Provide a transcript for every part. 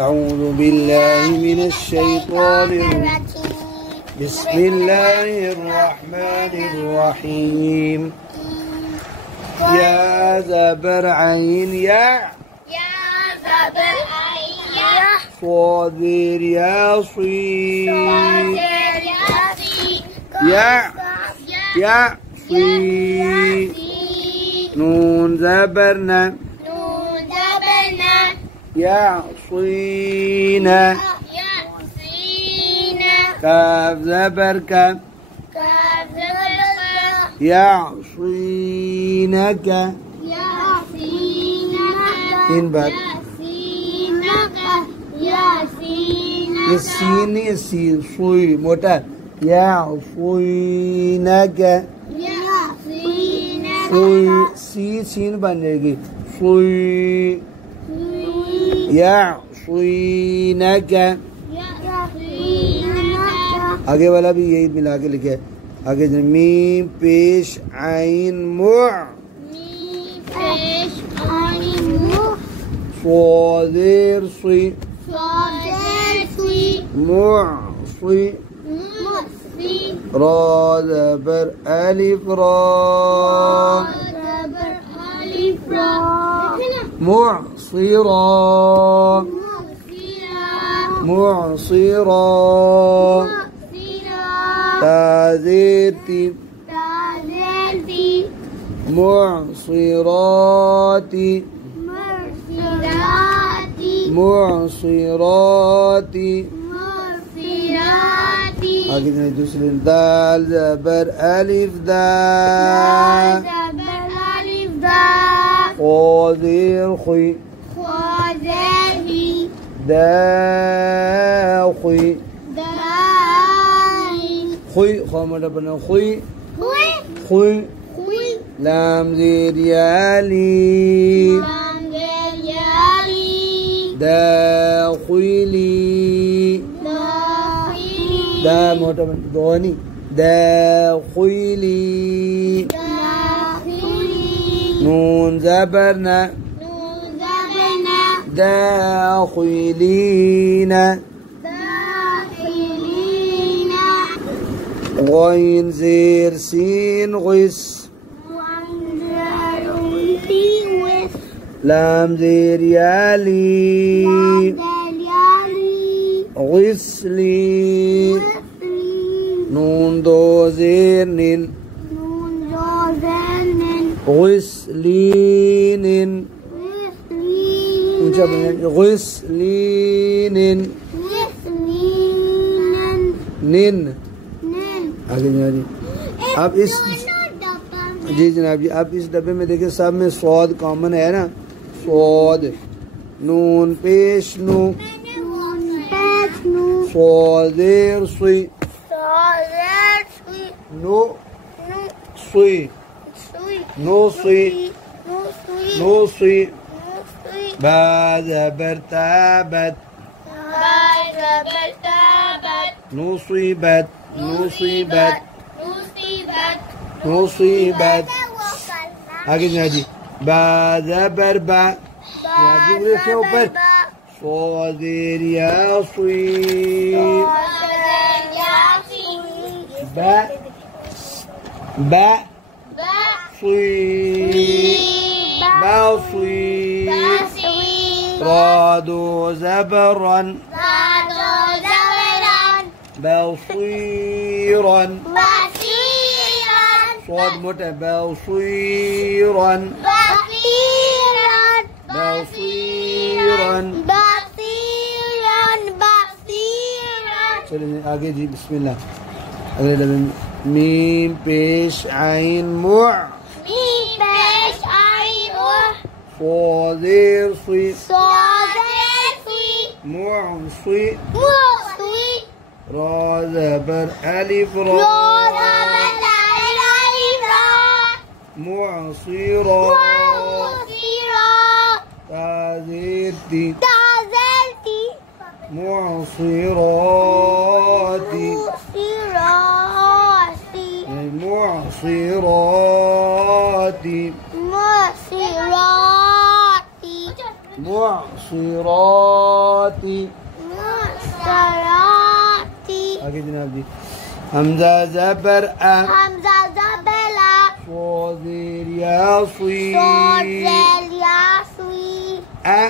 أعوذ بالله من الشيطان الرجيم. بسم الله الرحمن الرحيم. يا زبر عين يا زبر عين يا صادر يا صين يا صين نون زبرنا يا صينا كاف زبرك يا صينك إن بعد السين السين صي موتا يا صينك صي سي سين बन जाएगी صي या सुईनक आगे वाला भी यही मिला के लिखे आगे मीम पेश आइन मुअ صادر صي मुअ صي را زبر ألف را معصرا معصرا تازيتي معصرات معصرات आगे दूसरे दाल ज़बर अलिफ दाल خاذير خي داخي خي خامرة بنا خي خي لام زير يالي داخلي دا موتا بنا دوني داخلي نون زبرنا داخلين غين زير سين غس لام زير يالي غسلي نون دو زير نين غسلين غسلين نين आगे जी अब इस जी जनाब जी अब इस डब्बे में देखिए सब में स्वाद कॉमन है ना स्वाद नून पेश नू स्वादेर सुई नो सुई नो सुई नो सुई با زبر تابت نصيبت نصيبت نصيبت आगे जी با زبر با के ऊपर صادر يا صين با با صين باصي رادو زبرا بصيرا صاد متى بصيرا بصيرا चलिए आगे जी बिस्मिल्लाह अगले डब्बे में मीम पेश आइन मुअ صادر صي معصي را زبر ألف را معصرا تازيتي معصرات معصرات معصرات मुबस्सिरात आगे जनाब जी हमजा ज़बर आ हमजा ज़बर आ صاد زير يا صي صاد زير يا صي أ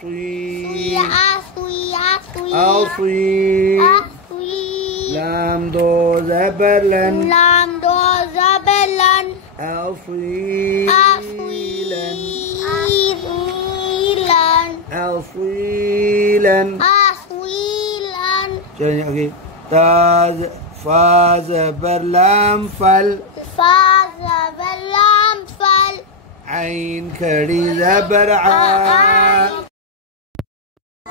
صي صي صي أصي أصي لام دو زبر لن لام دو زبر لن أصيلا أصيلا चलिए आगे ताज फा ज़बर लाम फल फा ज़बर लाम फल عين खड़ी ज़बर आ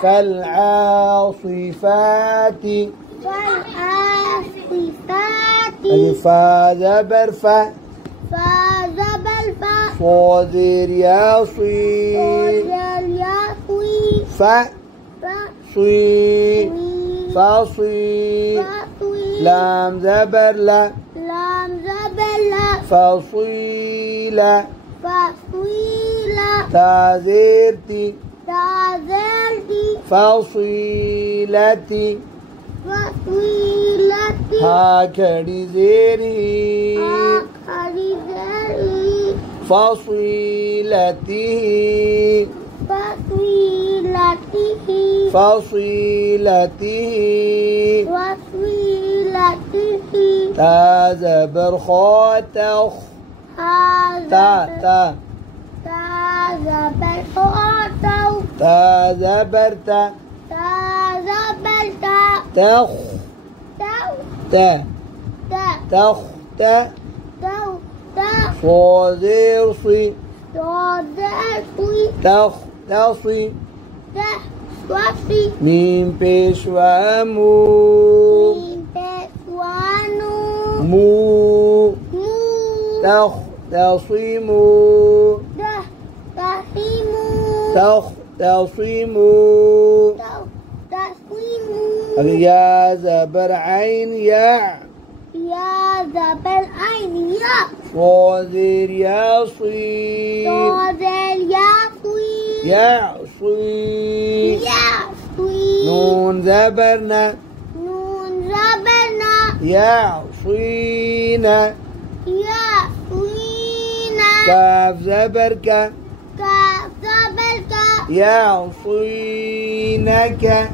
فالعاصفات فالعاصفات فا ज़बर فا فا ज़बर فا صاد زير يا صي صاد زير يا صي فا فا صي فا صي لام ज़बर لا لام ज़बर لا فصيلا فصيلا تا زير تي تا زير تي فصيلتي فصيلتي ها كري زيري آخری زيري فصيلته فصيلته فصيلته وصيلته تا زبر خاتخ تا تا تا زبر خاطو تا زبر تا تا زبر تا تخ تو تا تا تخ تا تو تا صادر صي صادر صي تخ تصي تا صوصي ميم بيشوا مو ميم بسوانو مو مو تخ تصيمو ده تسيمو تخ تصيمو تو تسيمو يا زبر عين يا يا زبر عين يا صادر يا صي صادر يا صي يا صي يا صي نون زبرنا نون زبرنا يا صينا يا صينا كاف زبرك كاف زبرك يا صينك يا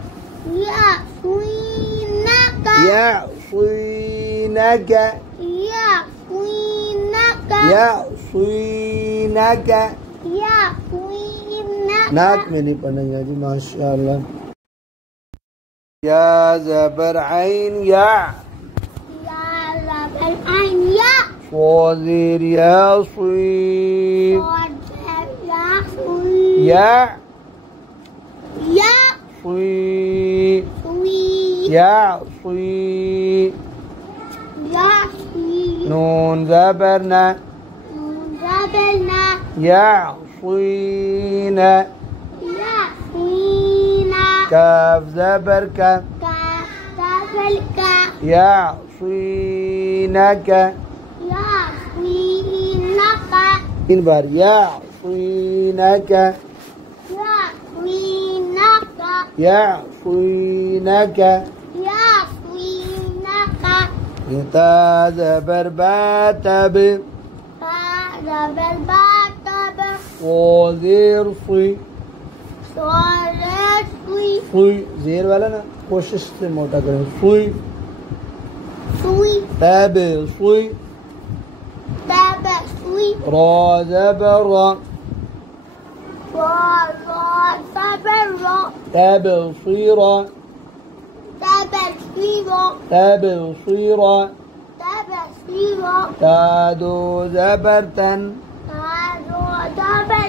صينك يا صينك يا صينك يا صينك يا صينك नाक में नहीं पढ़ना जी माशाअल्लाह या ज़बर आइन या يا زبر عين يا صادر يا صي صادر يا صي يا يا صي صي يا صي يا صي نون زبرنا نون زبرنا يا صينا يا صينا كاف زبرك كاف زبرك يا صينك يا صينك इन बार या صينك يا صينك या صينك يا صينك تا زبر باتب هذا بالباتب وزير صي صادر صي صي زير वाला ना कोशिश से मोटा करें صي صي تاب صي تابع صي را زبر را صبر تاب صيرا تابع صيرا تاب صيرا تابع صيرا تادو زبرتا هذا تابع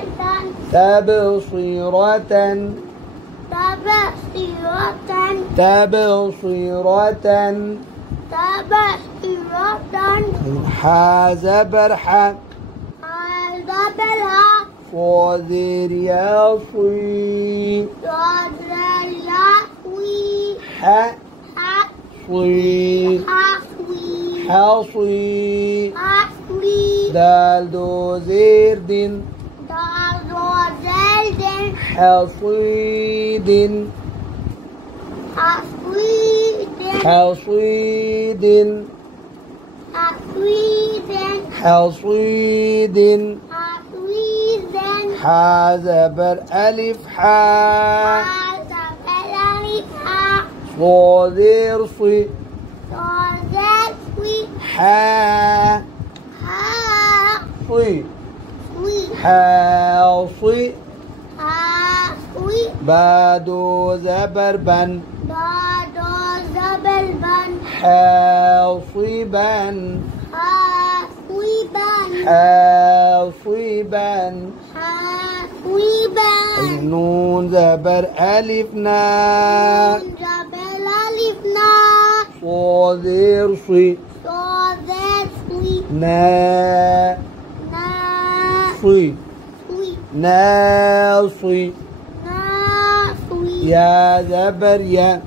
تاب صيرة تابع صيرا تاب صيرة تابع صيرا حا زبر حا هذا بلها صادر يا صي صادر يا صي حا حق صي حصوي حصي حصوي دال دو زير دين دار زلدن حصيد حصيد حصيد حا زبر ألف حا صادر صي حا صي حاصي بادو زبر بن حاصبا حاصبا نون زبر ألف نا صادر صي نا صي ناصي يا زبر يا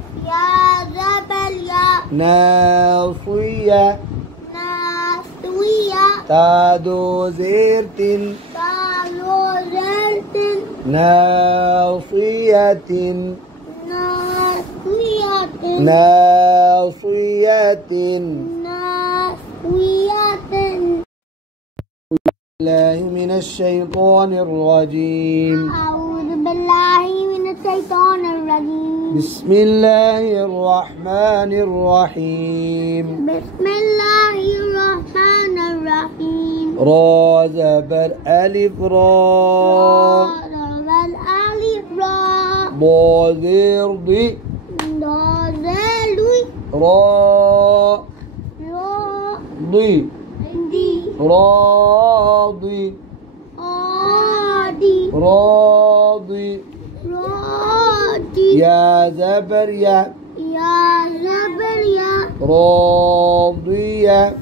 ناصية تادو زيرتن ناصية ناصية بالله من الشيطان الرجيم أعوذ بالله من الشيطان الرجيم بسم الله الرحمن الرحيم بسم الله الرحمن الرحيم را زبر ألف را الألف را ضادر ضي را ضي راضي راضي يا زبر يا راضية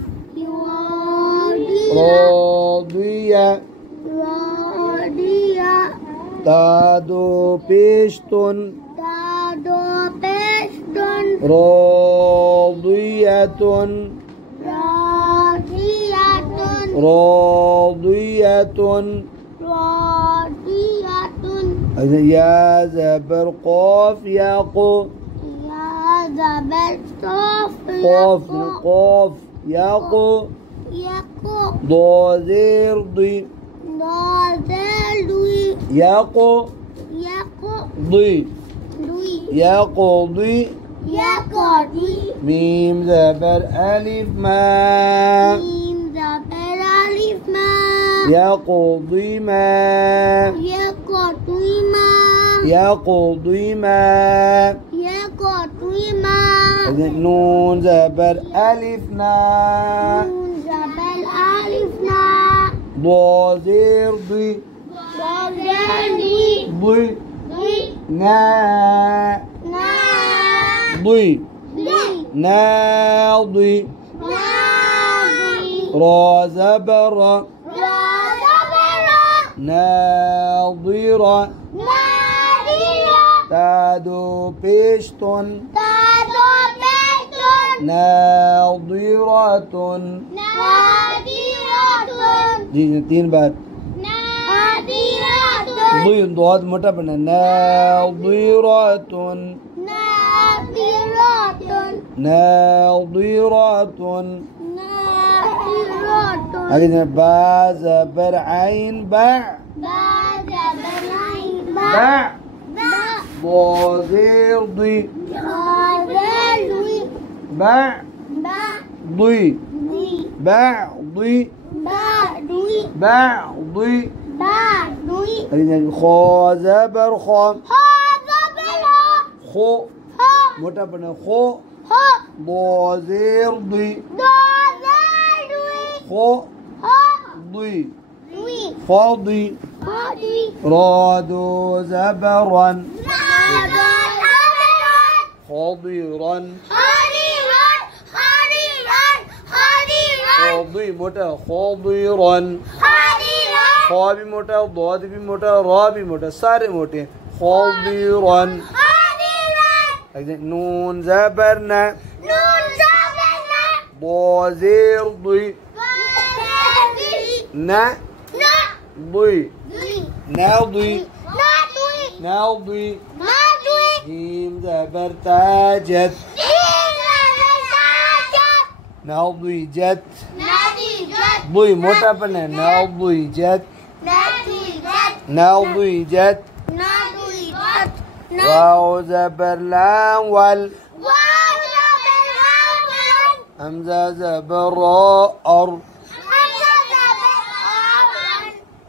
راضية تادو بيشتن راضية راضية يا زبر قاف يا قو قاف قاف يا قو ضازر ضي يا قو ضي يا قضي ميم زبر ألف ما يقضي ما يقضي ما نون زبر ألف نا ضازر ضي ضي نا ضي ناضي را زبر ناظرة تادو بيشتن ناظرة जी 3 बार ضين ضاد मोटा बना ناظرة ناظرة هذه با زبر عين باع باع ضازر ضي باع ضي باع ضي باع ضي هذه خا زبر خام خو मोटा बना खो ضازر ضي خو ضي فاضي رادو زبرا خاضرا خاضي मोटा خاضرا खा भी मोटा ضاد भी मोटा रा भी मोटा सारे मोटे خاضرا نون زبرنا ضازر ضي نا ضي ناضي ناضي ماضي جيم زبر تاجت ناضي جت ضي موटा पन है ناضي جت ناضي جت واو زبر لام وال همزة زبر را أر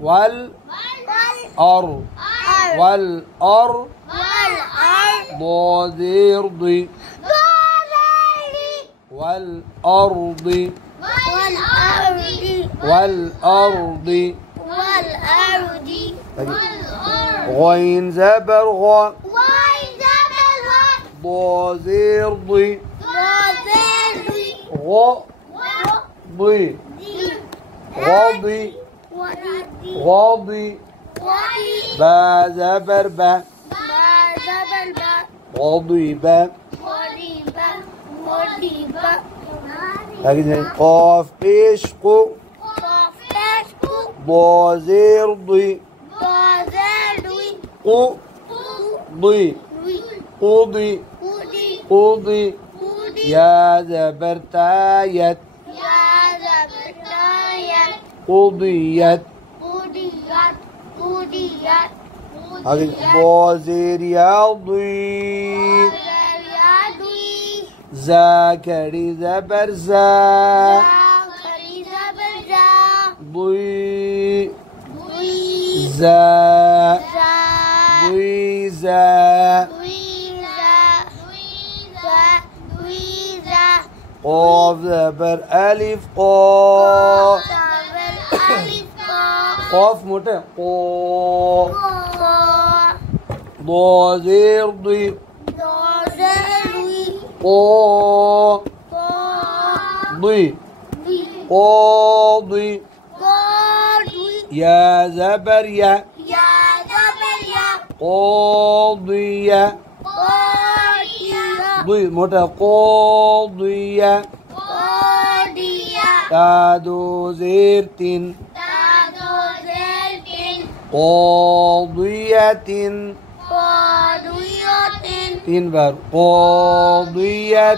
والأر والأر ضادير ضي والأرض والأرض غين زبر غا ضازير ضي غا ضي غاضي غاضي با زبر با غاضي با قاف بيش قو ضازير ضي قو ضي قوضي قوضي يا زبر تايت قضيت ضازير يضي زاكري زبر زا ضي زا ضي زا قاف زبر ألف قا قاف موٹا قا ضازير ضي قا ضي قاضي يا زبر يا قاضية ضي موٹا قاضية تادو زير تين قاضية تين بار قاضية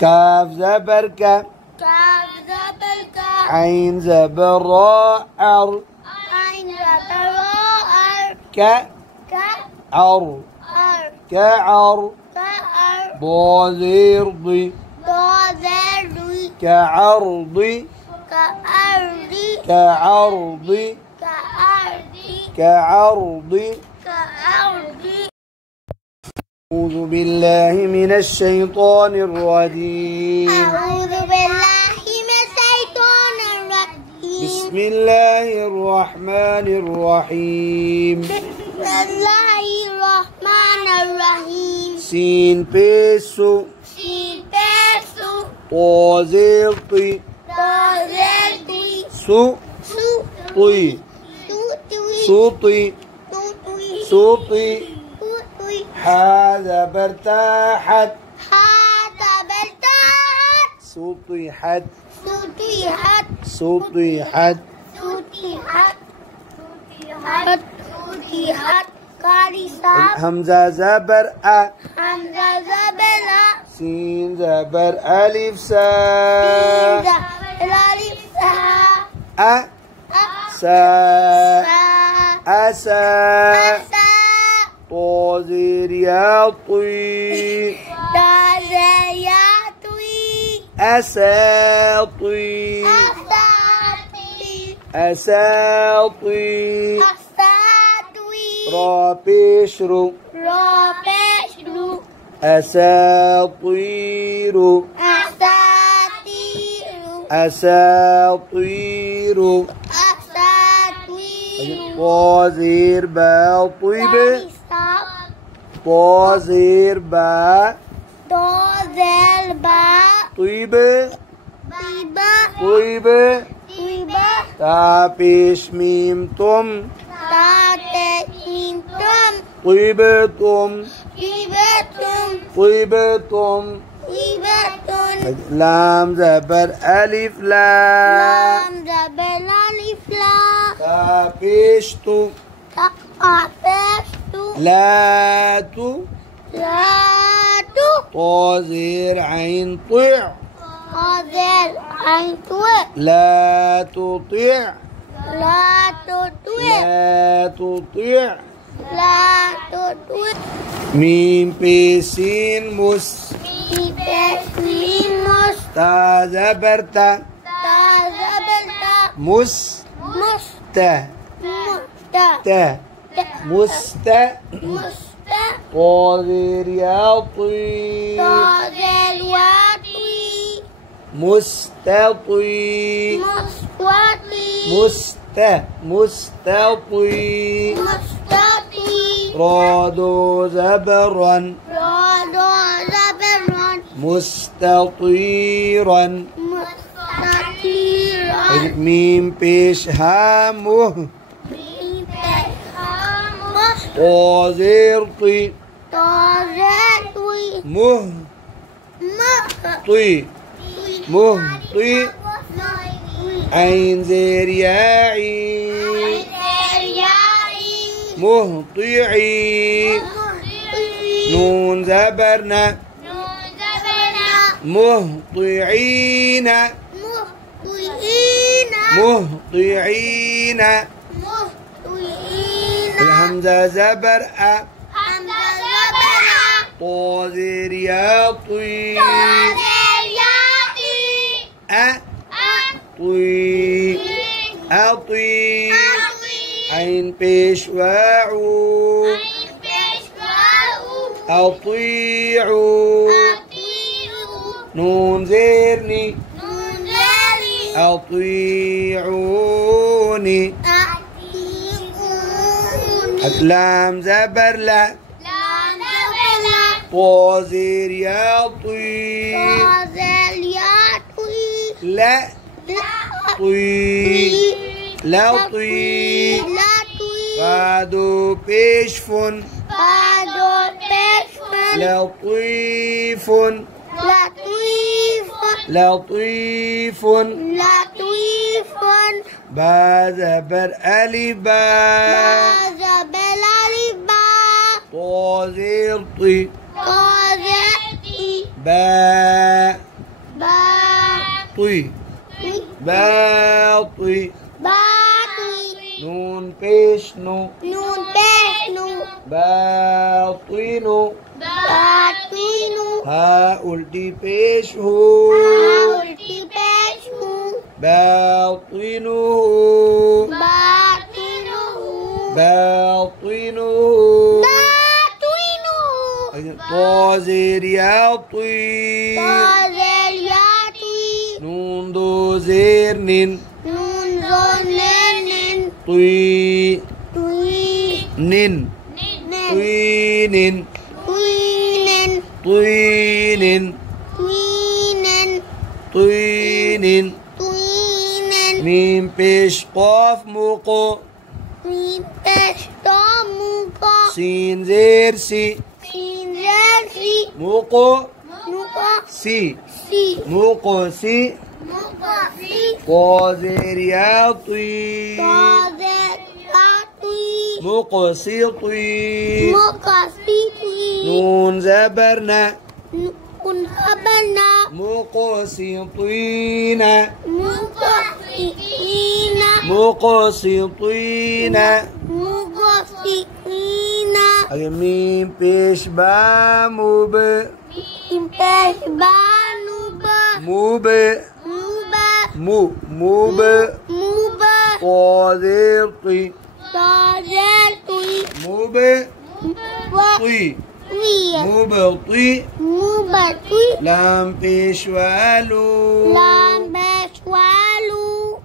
كاف زبر كا عين زبر را عر كعر كعر ضازير ضي كعرضي كعرضي كعرضي أعوذ بالله من الشيطان الرجيم بسم الله الرحمن الرحيم سين بيسو طازير طي سو طي سوطي سوطي هذا برتاحت سطيحت سطيحت همزة زبر أ سين زبر ألف سا أ سا أسا طازير يطي أساطي أساطي را بيشرو أساطير أساطير طازير با طيبة طازير با طيبة طيبة تا پیش میم تم طيبتم طيبتم لام زبر ألف لا. لام زبر ألف لا. تا پیش تو. تا پیش تو. لا تو. لا تو. طا زير عين طع. طا زير عين طع. لا تطيع. لا تطع. لا تطيع. لا تطع. ميم بيسين مس. ميم بيسين مس. تا زبر تا. تا زبر تا. مس. مس. تا. تا. تا. مست. مست. طا زير يا طي. طا زير يا طي. مستطي. مستطي. مستطي. مستطي. رادو زبرا. رادو زبرا. مستطيرا. مستطيرا. ميم بيش هامه. ميم بيش هامه. طا زير طي. طا زير طي. مه. طي. مه طي. عين زير يا عين. مهطعي. نون زبرنا. مهطعين. مهطعين. الهمزة زبر أ. طا زير يا طي. أ طي. أطي. عين بيش واعو. أطيعوا. نون زيرني. أطيعوني. لام زبر لا. طا زير يا طي. لا طي. لا طي. فادو بيشفن. لطيف. لطيف. با زبر ألف با. طا زير طي. با طي. باطي. نون بيش نو. باطن. ها ألتي بيش هو. باطنه. باطنه. طا زير يا طي. نون دو زير نين. طي. نين. طين. طين. طين. ميم بيش قاف موقو. سين زير سي. موقو سي. موقو سي. طا زير يا طي. مقسطي. نون زبرنا. مقسطين. مقسطين. ميم بيش با موب. موب. موب. طا زير طي. مبطي. مبطي. لام بيش والو.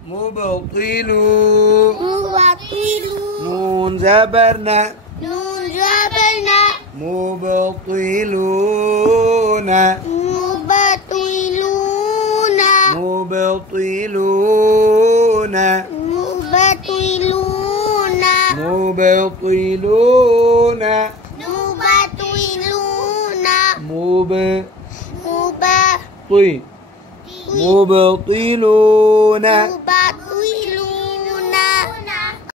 مبطلو. نون زبرنا. مبطلون. مبطلون. مبطلون. طي مبطلون